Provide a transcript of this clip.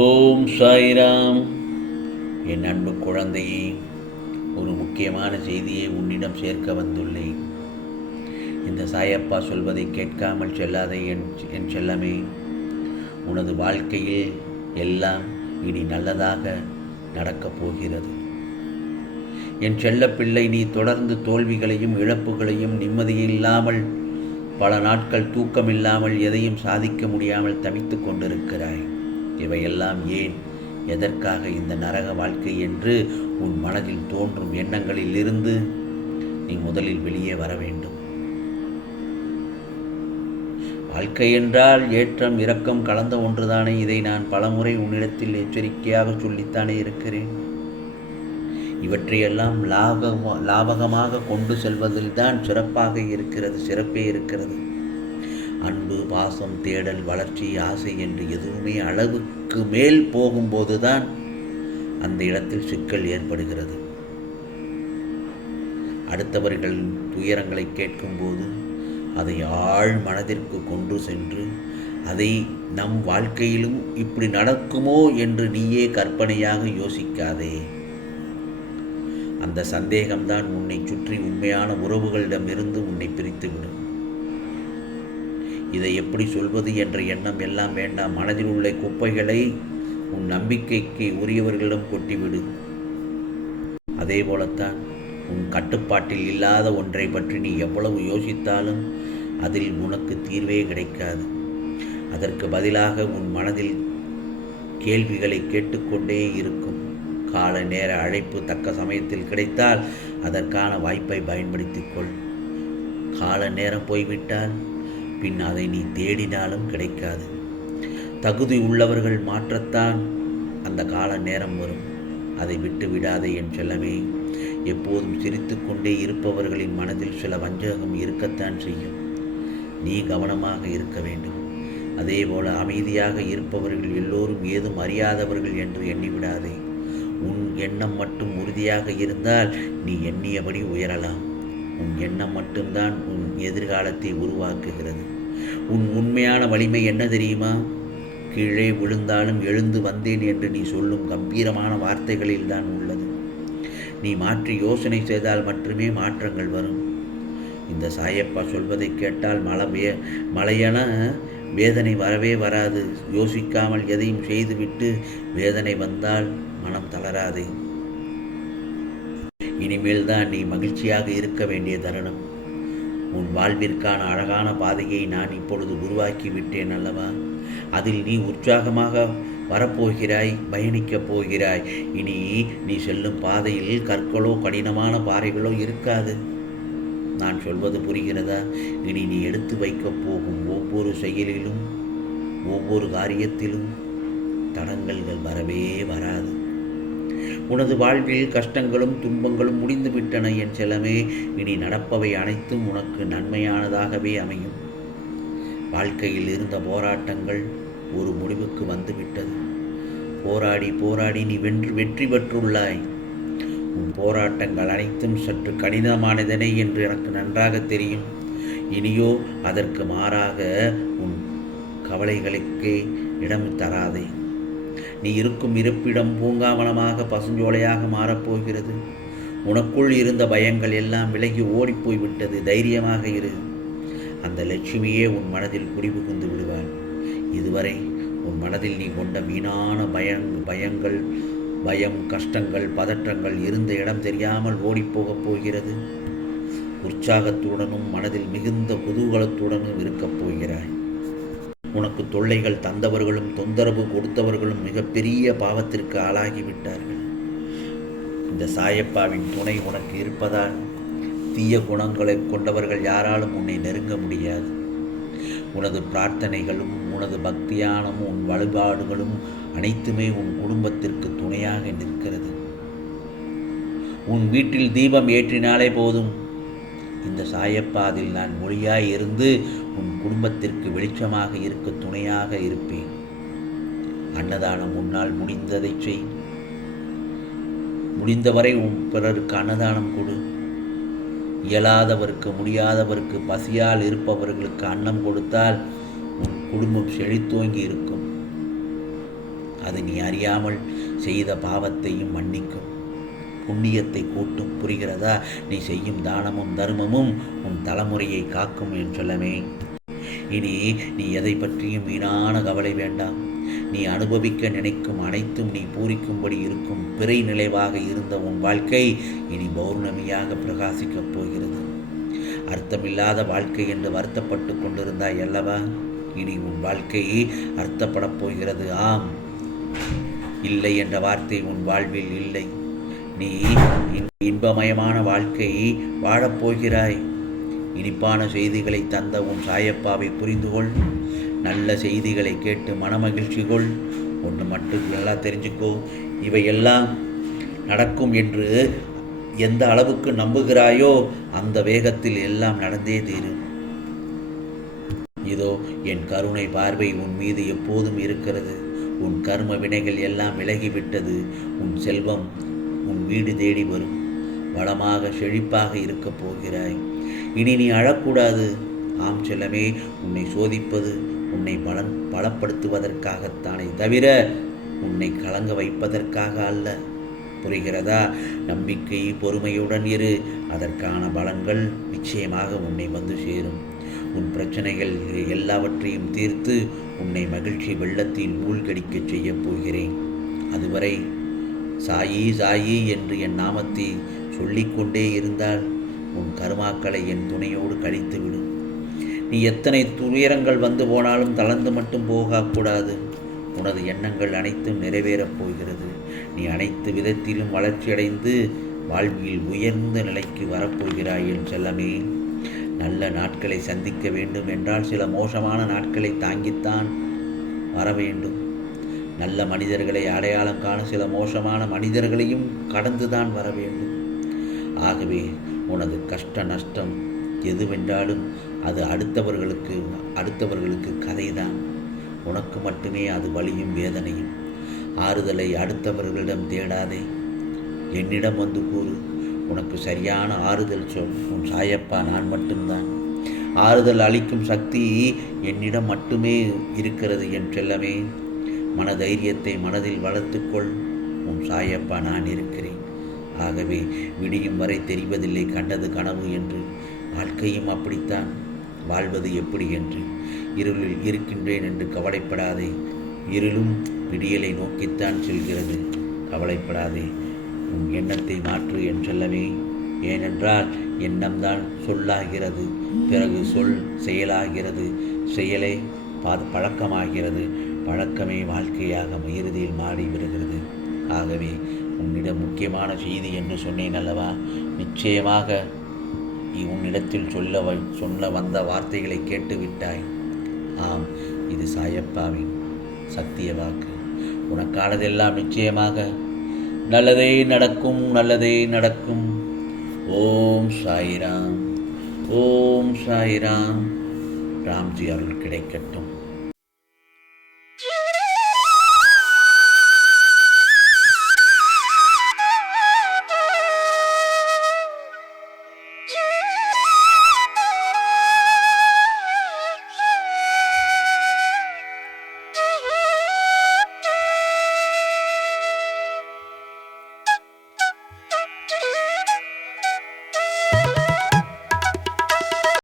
ஓம் சாய்ராம். என் அன்பு குழந்தையே, ஒரு முக்கியமான செய்தியை உன்னிடம் சேர்க்க வந்துள்ளேன். இந்த சாயப்பா சொல்வதை கேட்காமல் செல்லாதே என் செல்லமே. உனது வாழ்க்கையில் எல்லாம் இனி நல்லதாக நடக்கப் போகிறது. என் செல்லப்பிள்ளை, நீ தொடர்ந்து தோல்விகளையும் இழப்புகளையும் நிம்மதியில்லாமல் பல நாட்கள் தூக்கமில்லாமல் எதையும் சாதிக்க முடியாமல் தவித்து கொண்டிருக்கிறாய். இவையெல்லாம் ஏன், எதற்காக இந்த நரக வாழ்க்கை என்று உன் மனதில் தோன்றும் எண்ணங்களில் இருந்து நீ முதலில் வெளியே வர வேண்டும். வாழ்க்கை என்றால் ஏற்றம் இரக்கம் கலந்த ஒன்றுதானே. இதை நான் பலமுறை உன்னிடத்தில் எச்சரிக்கையாக சொல்லித்தானே இருக்கிறேன். இவற்றையெல்லாம் லாபகமாக கொண்டு செல்வதில்தான் சிறப்பே இருக்கிறது. அன்பு, பாசம், தேடல், வளர்ச்சி, ஆசை என்று எதுவுமே அளவுக்கு மேல் போகும்போதுதான் அந்த இடத்தில் சிக்கல் ஏற்படுகிறது. அடுத்தவர்களின் துயரங்களை கேட்கும்போது அதை ஆழ் மனதிற்கு கொண்டு சென்று அதை நம் வாழ்க்கையிலும் இப்படி நடக்குமோ என்று நீயே கற்பனையாக யோசிக்காதே. அந்த சந்தேகம்தான் உன்னை சுற்றி உண்மையான உறவுகளிடமிருந்து உன்னை பிரித்துவிடும். இதை எப்படி சொல்வது என்ற எண்ணம் எல்லாம் வேண்டாம். மனதில் உள்ள குப்பைகளை உன் நம்பிக்கைக்கு உரியவர்களிடம் கொட்டிவிடு. அதே போலத்தான் உன் கட்டுப்பாட்டில் இல்லாத ஒன்றை பற்றி நீ எவ்வளவு யோசித்தாலும் அதில் உனக்கு தீர்வே கிடைக்காது. அதற்கு பதிலாக உன் மனதில் கேள்விகளை கேட்டுக்கொண்டே இருக்கும். கால நேர அழைப்பு தக்க சமயத்தில் கிடைத்தால் அதற்கான வாய்ப்பை பயன்படுத்திக்கொள். கால நேரம் போய்விட்டால் பின் அதை நீ தேடினாலும் கிடைக்காது. தகுதி உள்ளவர்கள் மாற்றத்தான் அந்த கால நேரம் வரும். அதை விட்டு விடாதே என் செல்லமே. எப்போதும் சிரித்து கொண்டே இருப்பவர்களின் மனதில் சில வஞ்சகம் இருக்கத்தான் செய்யும். நீ கவனமாக இருக்க வேண்டும். அதேபோல அமைதியாக இருப்பவர்கள் எல்லோரும் ஏதும் அறியாதவர்கள் என்று எண்ணிவிடாதே. உன் எண்ணம் மட்டும் உறுதியாக இருந்தால் நீ எண்ணியபடி உயரலாம். உன் எண்ணம் மட்டும்தான் உன் எதிர்காலத்தை உருவாக்குகிறது. உன் உண்மையான வலிமை என்ன தெரியுமா? கீழே விழுந்தாலும் எழுந்து வந்தேன் என்று நீ சொல்லும் கம்பீரமான வார்த்தைகளில் தான் உள்ளது. நீ மாற்றி யோசனை செய்தால் மட்டுமே மாற்றங்கள் வரும். இந்த சாயப்பா சொல்வதை கேட்டால் மலையென வேதனை வரவே வராது. யோசிக்காமல் எதையும் செய்துவிட்டு வேதனை வந்தால் மனம் தளராதே. இனிமேல் தான் நீ மகிழ்ச்சியாக இருக்க வேண்டிய தருணம். உன் வாழ்விற்கான அழகான பாதையை நான் இப்பொழுது உருவாக்கி விட்டேன் அல்லவா? அதில் நீ உற்சாகமாக வரப்போகிறாய், பயணிக்கப் போகிறாய். இனி நீ செல்லும் பாதையில் கற்களோ கடினமான பாறைகளோ இருக்காது. நான் சொல்வது புரிகிறதா? இனி நீ எடுத்து வைக்கப் போகும் ஒவ்வொரு செயலிலும் ஒவ்வொரு காரியத்திலும் தடங்கல்கள் வரவே வராது. உனது வாழ்வில் கஷ்டங்களும் துன்பங்களும் முடிந்துவிட்டன என் செல்லமே. இனி நடப்பவை அனைத்தும் உனக்கு நன்மையானதாகவே அமையும். வாழ்க்கையில் இருந்த போராட்டங்கள் ஒரு முடிவுக்கு வந்துவிட்டது. போராடி போராடி நீ வெற்றி பெற்றுள்ளாய். உன் போராட்டங்கள் அனைத்தும் சற்று கடினமானதனை என்று எனக்கு நன்றாக தெரியும். இனியோ அதற்கு மாறாக உன் கவலைகளுக்கே இடம் தராதே. நீ இருக்கும் இருப்பிடம் பூங்காவனமாக பசுஞ்சோலையாக மாறப்போகிறது. உனக்குள் இருந்த பயங்கள் எல்லாம் விலகி ஓடிப்போய்விட்டது. தைரியமாக இரு. அந்த லட்சுமியே உன் மனதில் குடிபுகுந்து விடுவாள். இதுவரை உன் மனதில் நீ கொண்ட வீணான பயங்கள், பயம், கஷ்டங்கள், பதற்றங்கள் இருந்த இடம் தெரியாமல் ஓடிப்போகப் போகிறது. உற்சாகத்துடனும் மனதில் மிகுந்த குதூகலத்துடனும் இருக்கப் போகிறாய். உனக்கு தொல்லைகள் தந்தவர்களும் தொந்தரவு கொடுத்தவர்களும் மிகப்பெரிய பாவத்திற்கு ஆளாகிவிட்டார்கள். இந்த சாயப்பாவின் துணை உனக்கு இருப்பதால் தீய குணங்களை கொண்டவர்கள் யாராலும் உன்னை நெருங்க முடியாது. உனது பிரார்த்தனைகளும் உனது பக்தியானமும் உன் வழிபாடுகளும் அனைத்துமே உன் குடும்பத்திற்கு துணையாக நிற்கிறது. உன் வீட்டில் தீபம் ஏற்றினாலே போதும். இந்த சாயப்பா அதில் நான் மொழியாய் இருந்து உன் குடும்பத்திற்கு வெளிச்சமாக இருக்க துணையாக இருப்பேன். அன்னதானம் உன்னால் முடிந்ததை செய். முடிந்தவரை உன் பிறருக்கு அன்னதானம் கொடு. இயலாதவருக்கு, முடியாதவருக்கு, பசியால் இருப்பவர்களுக்கு அன்னம் கொடுத்தால் உன் குடும்பம் செழித்தோங்கி இருக்கும். அது நீ அறியாமல் செய்த பாவத்தையும் மன்னிக்கும், புண்ணியத்தை கூட்டும். புரிகிறதா? நீ செய்யும் தானமும் தர்மமும் உன் தலைமுறையை காக்கும் என் சொல்லமே. இனி நீ எதை பற்றியும் வீணான கவலை வேண்டாம். நீ அனுபவிக்க நினைக்கும் அனைத்தும் நீ பூரிக்கும்படி இருக்கும். பிறை நிலைவாக இருந்த உன் வாழ்க்கை இனி பௌர்ணமியாக பிரகாசிக்கப் போகிறது. அர்த்தமில்லாத வாழ்க்கை என்று வருத்தப்பட்டு கொண்டிருந்தாய் அல்லவா? இனி உன் வாழ்க்கை அர்த்தப்படப் போகிறது. ஆம், இல்லை என்ற வார்த்தை உன் வாழ்வில் இல்லை. நீ இன்பமயமான வாழ்க்கை வாழப்போகிறாய். இனிப்பான செய்திகளை தந்த உன் சாயப்பாவை புரிந்து கொள். நல்ல செய்திகளை கேட்டு மனமகிழ்ச்சி கொள். ஒன்று மட்டும் நல்லா தெரிஞ்சுக்கோ, இவையெல்லாம் நடக்கும் என்று எந்த அளவுக்கு நம்புகிறாயோ அந்த வேகத்தில் எல்லாம் நடந்தே தீரும். இதோ என் கருணை பார்வை உன் மீது எப்போதும் இருக்கிறது. உன் கர்ம வினைகள் எல்லாம் விலகிவிட்டது. உன் செல்வம் உன் வீடு தேடி வரும். வளமாக செழிப்பாக இருக்கப் போகிறாய். இனி நீ அழக்கூடாது. ஆம் செல்லமே, உன்னை சோதிப்பது உன்னை பலப்படுத்துவதற்காகத்தானே தவிர உன்னை கலங்க வைப்பதற்காக அல்ல. புரிகிறதா? நம்பிக்கை, பொறுமையுடன் இரு. அதற்கான பலன்கள் நிச்சயமாக உன்னை வந்து சேரும். உன் பிரச்சனைகள் எல்லாவற்றையும் தீர்த்து உன்னை மகிழ்ச்சி வெள்ளத்தில் மூழ்கடிக்க செய்யப் போகிறேன். அதுவரை சாயி சாயி என்று என் நாமத்தை சொல்லிக்கொண்டே இருந்தால் உன் கருமாக்களை என் துணையோடு கழித்துவிடு. நீ எத்தனை துயரங்கள் வந்து போனாலும் தளர்ந்து மட்டும் போகக்கூடாது. உனது எண்ணங்கள் அனைத்தும் நிறைவேறப் போகிறது. நீ அனைத்து விதத்திலும் வளர்ச்சியடைந்து வாழ்வில் உயர்ந்த நிலைக்கு வரப்போகிறாய் என் செல்லமே. நல்ல நாட்களை சந்திக்க வேண்டும் என்றால் சில மோசமான நாட்களை தாங்கித்தான் வர வேண்டும். நல்ல மனிதர்களை அடையாளம் காண சில மோசமான மனிதர்களையும் கடந்துதான் வர வேண்டும். ஆகவே உனது கஷ்ட நஷ்டம் எதுவென்றாலும் அது அடுத்தவர்களுக்கு கதைதான். உனக்கு மட்டுமே அது வலியும் வேதனையும். ஆறுதலை அடுத்தவர்களிடம் தேடாதே, என்னிடம் வந்து கூறு. உனக்கு சரியான ஆறுதல் சொல். உன் சாயப்பா நான் மட்டும்தான். ஆறுதல் அளிக்கும் சக்தி என்னிடம் மட்டுமே இருக்கிறது என் செல்லமே. மனதைரியத்தை மனதில் வளர்த்துக்கொள். உன் சாயப்பா நான் இருக்கிறேன். ஆகவே விடியும் வரை தெரிவதில்லை கண்டது கனவு என்று. வாழ்க்கையும் அப்படித்தான். வாழ்வது எப்படி என்று. இருளில் இருக்கின்றேன் என்று கவலைப்படாதே. இருளும் விடியலை நோக்கித்தான் செல்கிறது. கவலைப்படாதே. உன் எண்ணத்தை மாற்று என் சொல்லவே. ஏனென்றால் எண்ணம்தான் சொல்லாகிறது. பிறகு சொல் செயலாகிறது. செயலே பழக்கமாகிறது. பழக்கமே வாழ்க்கையாக இறுதியில் மாறி விடுகிறது. ஆகவே உன்னிடம் முக்கியமான செய்தி என்று சொன்னேன் அல்லவா? நிச்சயமாக உன்னிடத்தில் சொல்ல வந்த வார்த்தைகளை கேட்டுவிட்டாய். ஆம், இது சாயப்பாவின் சத்திய வாக்கு. உனக்கானதெல்லாம் நிச்சயமாக நல்லதே நடக்கும், நல்லதே நடக்கும். ஓம் சாய்ராம், ஓம் சாய்ராம். ராம்ஜி அருள் கிடைக்கட்டும்.